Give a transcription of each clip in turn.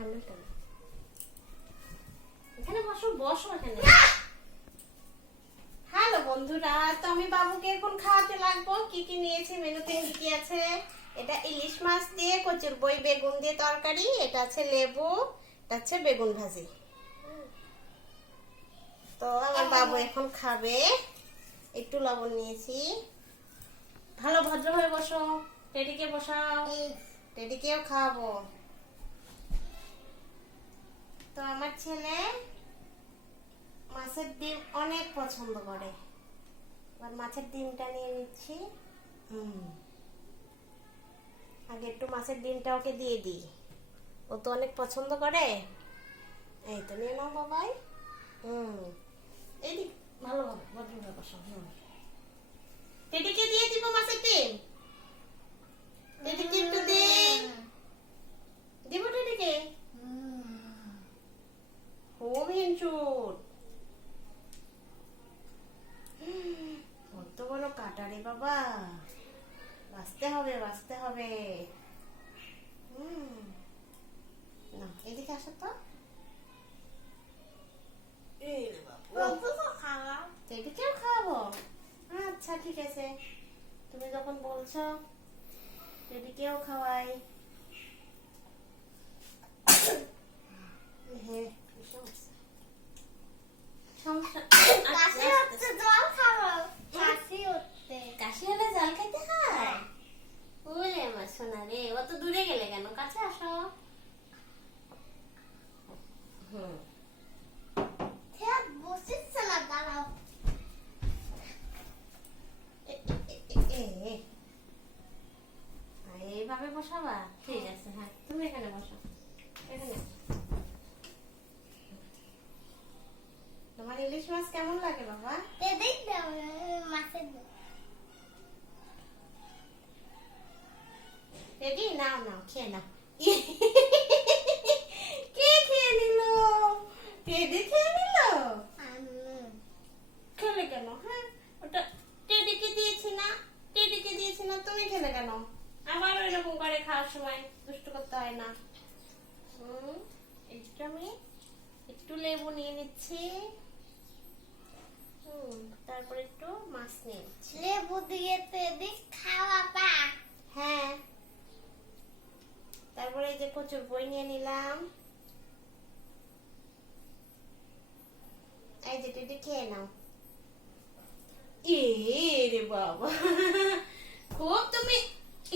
সামনেটা না, এখানে বসো বসো এখানে। হ্যালো বন্ধুরা, তো আমি বাবুকে এখন খাওয়াতে লাগবো। কি কি নিয়েছি, মেনুতে কি কি আছে? এটা ইলিশ মাছ দিয়ে কচুর বই বেগুন দিয়ে তরকারি, এটা আছে লেবু, এটা আছে বেগুন ভাজি। তো আমার বাবু এখন খাবে। একটু লবণ নিয়েছি। ভালো ভদ্রভাবে বসো, টেডিকে বসাও, টেডিকেও খাওয়াবো। তো আমার ছেলে মাছের ডিম অনেক পছন্দ করে। এবার মাছের ডিমটা নিয়ে নিচ্ছি। আগে একটু মাছের ডিমটা ওকে দিয়ে দিই, ও তো অনেক পছন্দ করে। এই তো নিয়ে নাও বাবাই। এই দিক ভালোভাবে ভদ্রভাবে বসো। টেডিকে দিয়ে দিব মাছের ডিম। টেডিকে একটু দে, দিব টেডিকে। খুব হিংসুট, কত বড় কাটা রে বাবা, বাঁচতে হবে বাঁচতে হবে। না এদিকে আসো তো। এদিকেও খাওয়াবো? আচ্ছা ঠিক আছে, তুমি যখন বলছো এদিকেও খাওয়াই। হ্যাঁ কাশি হলে জল খেতে হয়? ওরে আমার সোনা রে, অত দূরে গেলে কেন, কাছে আসো। এইভাবে বসাবা? ঠিক আছে, হ্যাঁ তুমি এখানে বসো, এখানে। তোমার ইলিশ মাছ কেমন লাগে বাবা? রেডি? নাও নাও খেয়ে নাও। কে খেয়ে নিল? টেডি খেয়ে নিল? খেলে কেন? হ্যাঁ ওটা টেডিকে দিয়েছি না, টেডিকে দিয়েছি না, তুমি খেলে কেন? আবার ওইরকম করে খাওয়ার সময় দুষ্টু করতে হয় না। একটু আমি একটু লেবু নিয়ে নিচ্ছি। তারপর একটু মাছ নিয়ে নিচ্ছি। লেবু দিয়ে টেডি খাওয়াবা? হ্যাঁ। তারপরে এই যে কচুর বই নিয়ে নিলাম। এই যে টেডি খেয়ে নাও। রে বাবা, খুব তুমি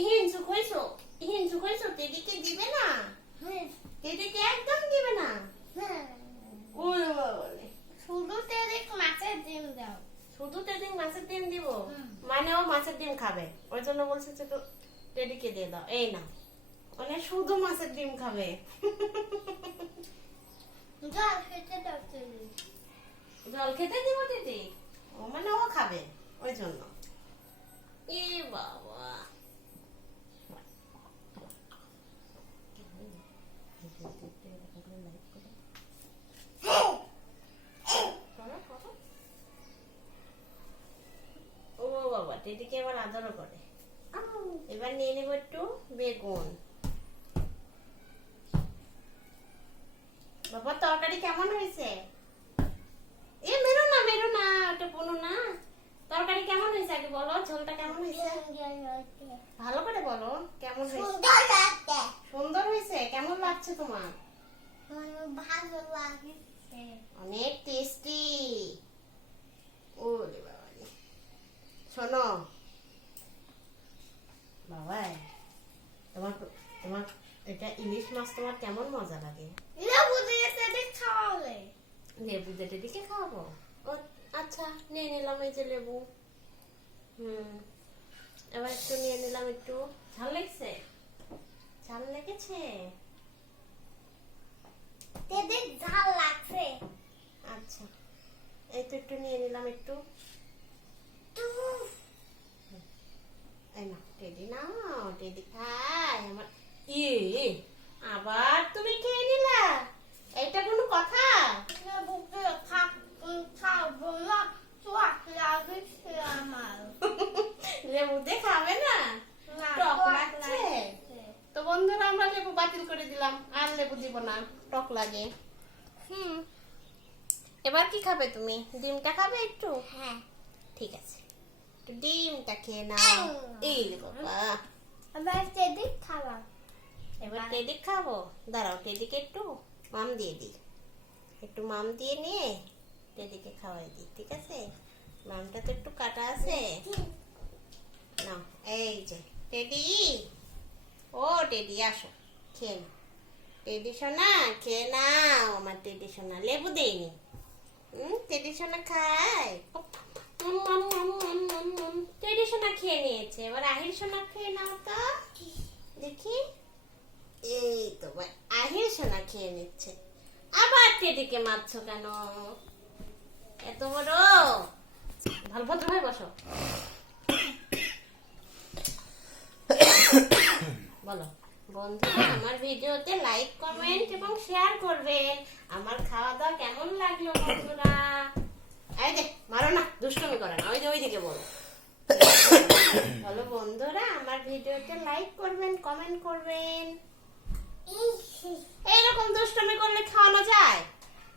হিংসুক হইছো, হিংসুক হইছো। টেডিকে দিবে না? টেডিকে একদম দিবে না? ওরে বাবা, শুধু টেডি মাছের ডিম দাও। শুধু টেডি মাছের ডিম দিব? মানে ও মাছের ডিম খাবে, ওই জন্য বলছে যে টেডিকে দিয়ে দাও। এই না, মানে শুধু মাছের ডিম খাবে। জল খেতে দাও টেডি। জল খেতে দিব টেডি? ও মানে ও খাবে ওই জন্য। এ বাবা, ও বাবা টেডিকে এবার আদরও করে। এবার নিয়ে নেব একটু বেগুন। বাবা তরকারি কেমন হয়েছে? এ মেরো না মেরো না, ওটা বোনো না। তরকারি কেমন হয়েছে আগে বলো, ঝোলটা কেমন হয়েছে? ভালো করে বলো কেমন হয়েছে। সুন্দর হয়েছে? কেমন লাগছে তোমার? ভালো লাগছে, অনেক টেস্টি। ওরে বাবা, শোনো বাবা, তোমার তোমার এটা ইলিশ মাছ তোমার কেমন মজা লাগে? লেবু দিয়ে টেডি খাওয়াবে? লেবু দিয়ে টেডিকে খাওয়াবো? ও আচ্ছা, নিয়ে নিলাম এই যে লেবু। এবার একটু নিয়ে নিলাম একটু। ঝাল লেগেছে? ঝাল লেগেছে? টেডি ঝাল লাগছে। আচ্ছা, এই তো একটু নিয়ে নিলাম একটু। এই না টেডি, না টেডি খায় আমার। আবার তুমি খেয়ে নিলা? এইটা কোনো কথা? লেবু দিয়ে খাবো না, টক লাগছে আমার। লেবু দিয়ে খাবে না? টক লাগছে? তো বন্ধুরা আমরা লেবু বাতিল করে দিলাম, আর লেবু দিব না, টক লাগে। এবার কি খাবে তুমি? ডিমটা খাবে একটু? হ্যাঁ। ঠিক আছে, একটু ডিমটা খেয়ে নাও। এই রে বাবা, আবার টেডি খাওয়া। এবার টেডি খাবো। দাঁড়াও, টেডিকে একটু মাম দিয়ে দিই। একটু মাম দিয়ে নিয়ে টেডিকে খাওয়াই দিই, ঠিক আছে? মামটা তো একটু কাটা আছে। নাও, এই যে টেডি। ও টেডি, আসো খেয়ে নাও। টেডি সোনা খেয়ে নাও। আমার টেডি সোনা লেবু দেয়নি। টেডি সোনা খায়। টেডি সোনা খেয়ে নিয়েছে, এবার আহির সোনা খেয়ে নাও তো দেখি। এই তো আহির সোনা খেয়ে নিচ্ছে। আবার টেডিকে মারছো কেন? এত বড়, ভালো ভদ্র হয়ে বসো। বলো, বন্ধুরা আমার ভিডিওতে লাইক কমেন্ট এবং শেয়ার করবেন। আমার খাওয়া দাওয়া কেমন লাগলো বন্ধুরা? এই যে মারো না, দুষ্টুমি করে না, ওই যে ওইদিকে বলো। বলো বন্ধুরা, আমার ভিডিওতে লাইক করবেন, কমেন্ট করবেন। এইরকম দুষ্টুমি করলে খাওয়ানো যায়?